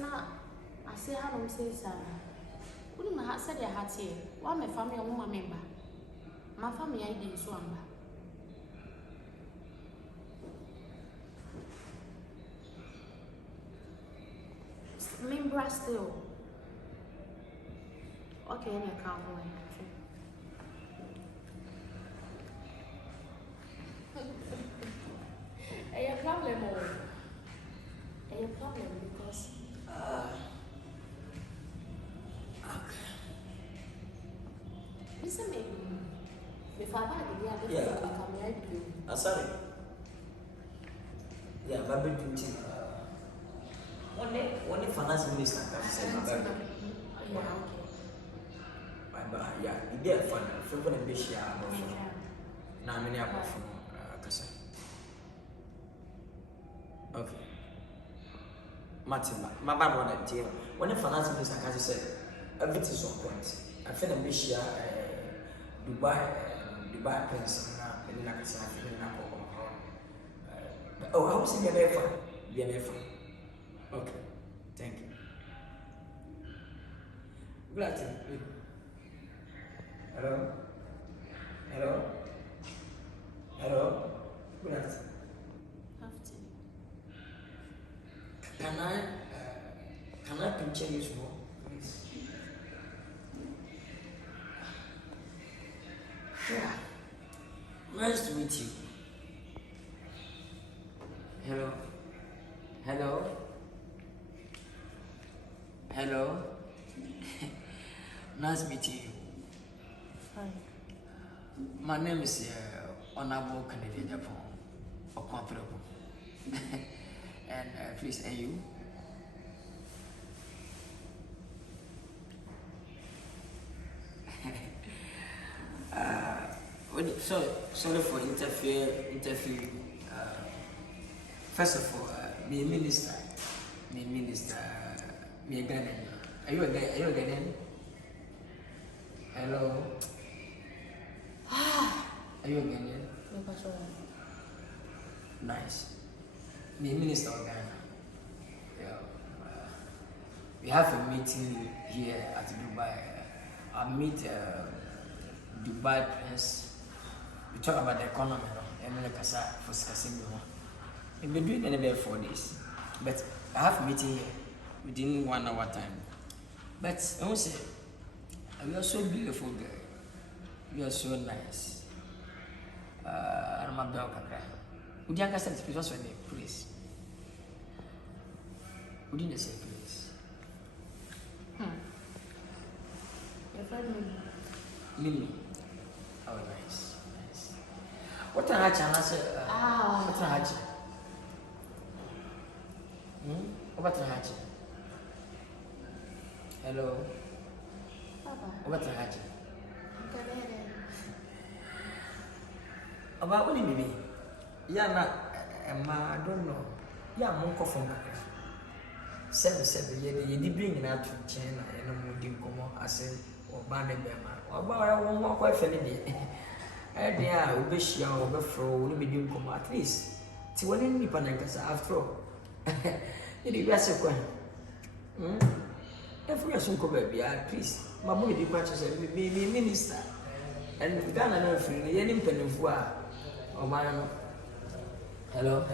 na ase ha no say sa uni ma ha said ya hatie wa me family o ma member ma family ID so amba member still okay me account one a problem a problem because okay. Listen, maybe before I had the other come right to Sorry. Yeah, Baby Duty. One finance minister can say, yeah, okay. Bye, yeah, you get fun. For one of this year, now many are from Kasa. Okay. Martin, my bad one at deal. When the finance minister can say, everything's on point. I feel a this year, Dubai Prince, and like I said, I feel oh, I was in the BFA. Okay, thank you. Glad to. Hello? Glad. Can I picture you small, please? Yeah. Nice to meet you. Hello. Nice meeting you. Hi. My name is Honorable Canadian Japan and please, and you? Sorry for interfere. First of all, me a minister, me a Ghanaian. Are you a Ghanaian? Hello. Are you a Ghanaian? Nice. Me a minister of Ghana. Yeah. We have a meeting here at Dubai. I meet Dubai Prince. We talk about the economy, and then for discussing. We've been doing it there 4 days, but I have a meeting here within 1 hour time. But I won't say, you are so beautiful, girl. You are so nice. I'm a bell cry. Would you understand this? What's your name, please? Would you say, please? Your friend Mimi. Oh, nice. What a hatch, and I said, what a hatch. What a hatch. Hello. Papa. What a hatch. About what do you mean? Yeah, I don't know. Yeah, I'm on from 7 years. You did bring out to China and I'm moving come I said, or Bandy Bema. Or I won't walk quite funny. And yeah, we wish you over for will be doing come at least. See what in Nipanaka after all. It is a question. If we are so baby, please, my boy, the matches and be minister. And Ghana, no free, any penny of oh, man. Hello.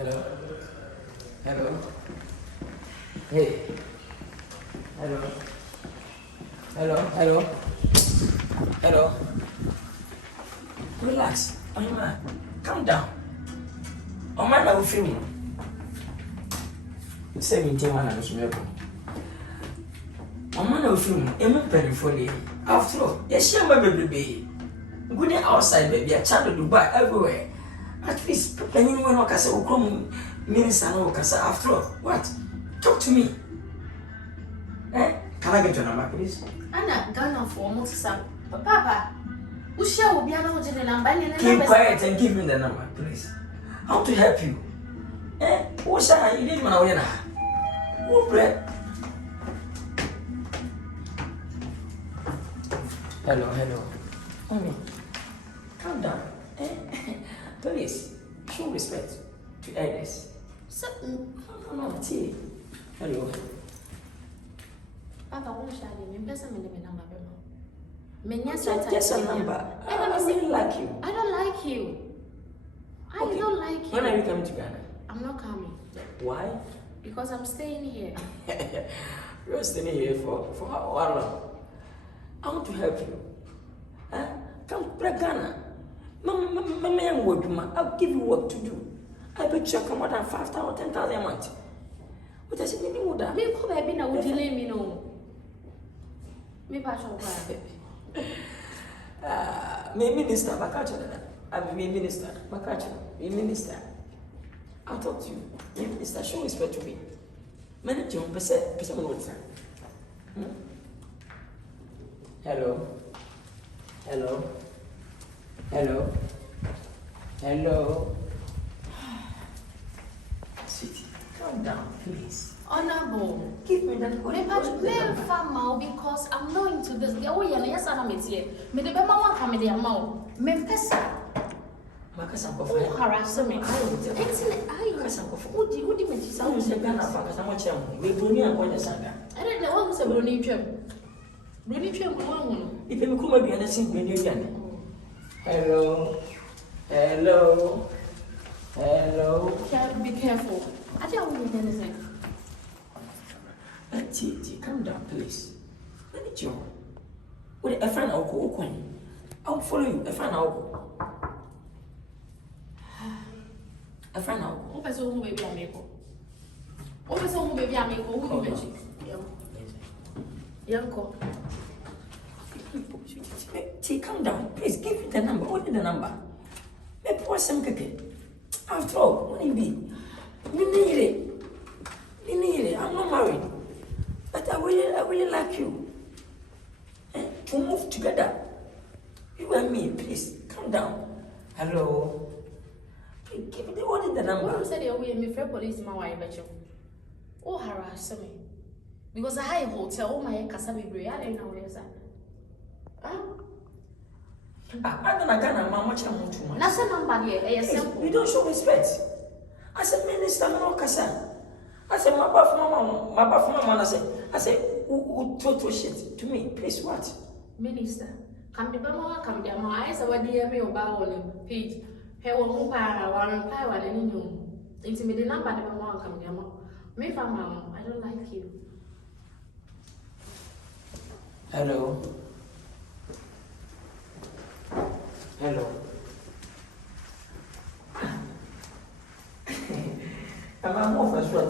Hey. Hello. Relax. Oh, man. Calm down. Oh, man, I will feel me. 17 man and smell. Oh, man, I will feel me. I'm penny for you. After all, yes, you're my baby. Good outside, baby. I chat to Dubai everywhere. At least, when you know, I say, come, minister, no, after all, what? Talk to me. Can I get your number, please? Anna, Ghana for almost some. Papa, who shall be an original number? Keep quiet and give me the number, please. How to help you? Who shall you need my winner? Who pray? Hello. Mommy, calm down. Please, show respect to elders. So, no, tea. Hello. person me number. Just a number. I really like you. I don't like you. I don't like you. When are you coming to Ghana? I'm not coming. Why? Because I'm staying here. You're staying here for how long? I want to help you. Come to Ghana. I'll give you work to do. I bet you come more than 5,000 or 10,000 a month. What I said, maybe more than. Maybe come baby now. Would you let me know? Maybe I shall baby. Me minister, I'm minister. Minister. I'll talk to you. Minister, show respect to me. Manager, person. Hello. Sweetie, calm down, please. Honorable. Give me that. Because I'm not into this. Yes, I'm here. Me the bema wan come the amount. Me pesa. Makasa ko Oh, harass me. Udi me ti Sound say Ghana makasa mo chem. We broni anko sanga. I don't know what say broni twem. Broni twem ko wan. Ipe me kuma bi na sin broni aduane. Hello. Be careful. I don't want anything. Calm down, please. Let me join. With a friend, I'll go. I'll follow you. A friend, I'll go. A friend, I'll go. Open so baby, I make. Open so baby, I make. Who do you mention? Young. Calm down, please. Give me the number. What is the number? Me pour some cookie. After all, what do you mean? Me need it. I'm not married. But I really like you. To move together. You and me, please. Calm down. Hello. Please give me what is the number? Who said you me for police my wife bet you? Oh harass me. Because I have a hotel, oh my casabi bri, I don't know where is that. I don't know how much I want to. That's a number here, simple. You don't show respect. I said, Minister, I'm not Kasa. I said, my bath mama, I said, who total shit to me? Please, what? Minister, come to Bama, come to my eyes, our dear me or bow page. He will move one power and any new. Intimidate number, the Bama come to me from mama. I don't like you. Hello. I'm more for sure.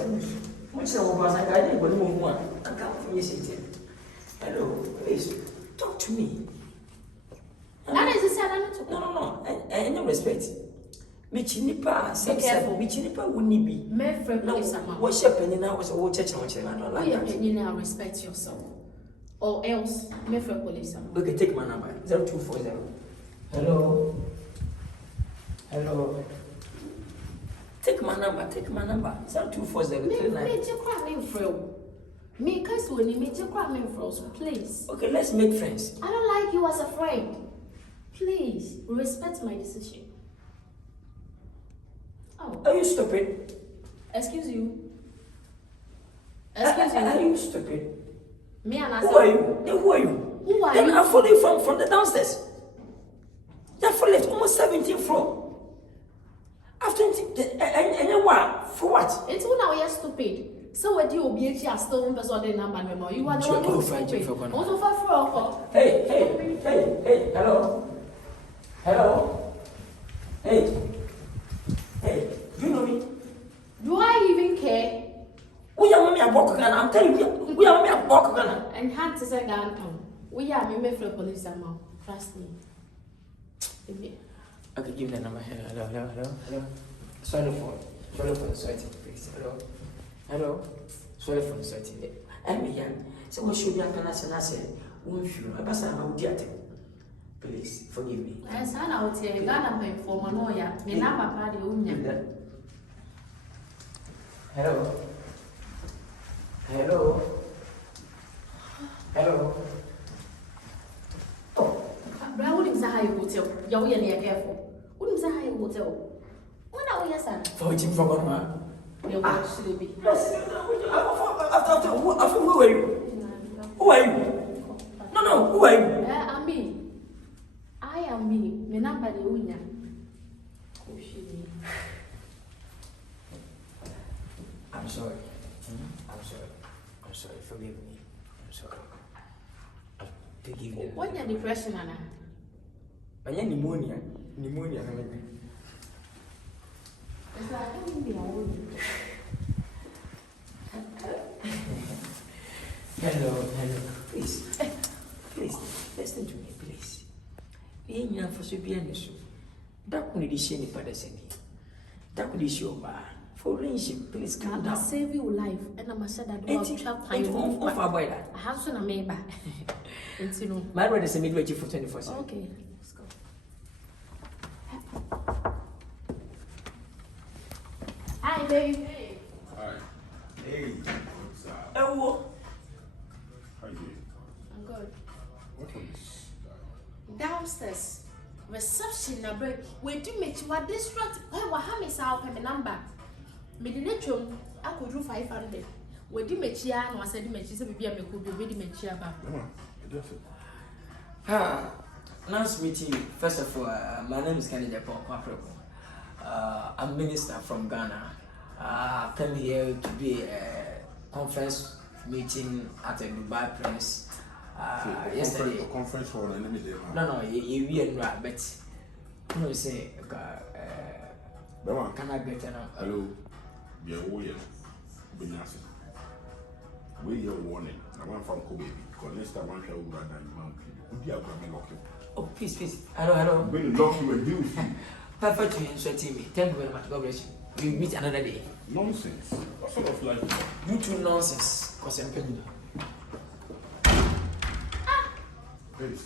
What's the one I didn't but move one. I can't finish it. Hello, please talk to me. That is the same. No. And no respect. Michinipa, Michinipa wouldn't be. What's your opinion now? Was a old church. I don't like that. You now respect yourself. Or else, me for police. Okay, take my number 0240. Hello. Take my number. 0240. Me cause when you meet your crime froze, please. Okay, let's make friends. I don't like you as a friend. Please respect my decision. Oh. Are you stupid? Excuse you. Are you stupid? Me and Who are you? Who are you? Then I follow you from the downstairs. That for left almost 17th floor. After and what? For what? It's when I was stupid. So what you be here still in person the number no you are the one who stupid. Also for Hey, hello. Hey, do you know me? Do I even care? We are mommy a walk gun. I'm telling you, we are mommy a walk gun. And hand to say gun. We are me for police amount. Trust me. Okay, give me the number. Hello. Sorry for the sweating, please. Hello. Sorry for the sweating. I'm young. So what should be a cancer? I said, won't you? I pass out dear. Please forgive me. I said out here, Ghana pay for Manoya. Me number party union. Hello. Oh, but wouldn't say high hotel. You're really careful. Wouldn't say high hotel. When are we, son? For which you forgot, man. You're actually be. After who are you? Who are you? No, who are you? I'm me. I am me. My number is Unya. I'm sorry. I'm sorry. Forgive me. I'm sorry. Forgive me. What's your depression, Anna? I have pneumonia. It's like I don't be old. Hello. Please, listen to me, please. You have to be honest. That could be shiny person. That could be your bar. For friendship, please calm down. I'm save your life, and I'm said that you have time I have to make back. My brother is a midway for 24 seconds. Okay, let's go. Hi, babe. Hi. Hey, what's up? Oh, How you doing? I'm good. What was Downstairs, reception na break. We do make you distract. Why have me out my number? Me the next I could do 500. We do make you and was said make you say be a make could be ready make you about. Nice to meet you. First of all, my name is Kennedy Japan. I'm minister from Ghana. I came here to be a conference meeting at a Dubai Prince. Yesterday. A conference hall and then No, you and right, but you know, say, can I get an hello? Be a warrior. Be nasty. We are warning. I want from Kobe because next time I'm sure we'll run Oh, please. Hello. I'm going to lock you and deal with you. Perfect to insulting me. Thank you very much. God bless you. We meet another day. Nonsense. What sort of life? You two nonsense. Because I'm paying you. Please.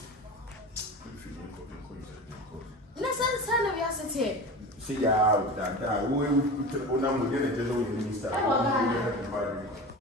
Let's send of your here. See, yeah, that we will put on a minister.